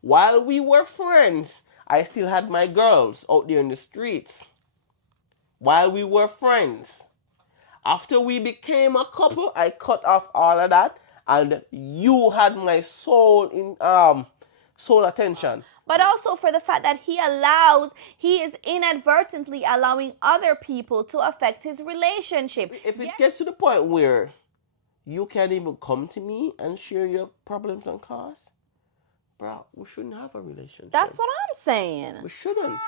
While we were friends, I still had my girls out there in the streets. While we were friends. After we became a couple, I cut off all of that, and you had my soul attention. But also for the fact that he is inadvertently allowing other people to affect his relationship. If it gets to the point where you can't even come to me and share your problems and costs, bro, we shouldn't have a relationship. That's what I'm saying. We shouldn't.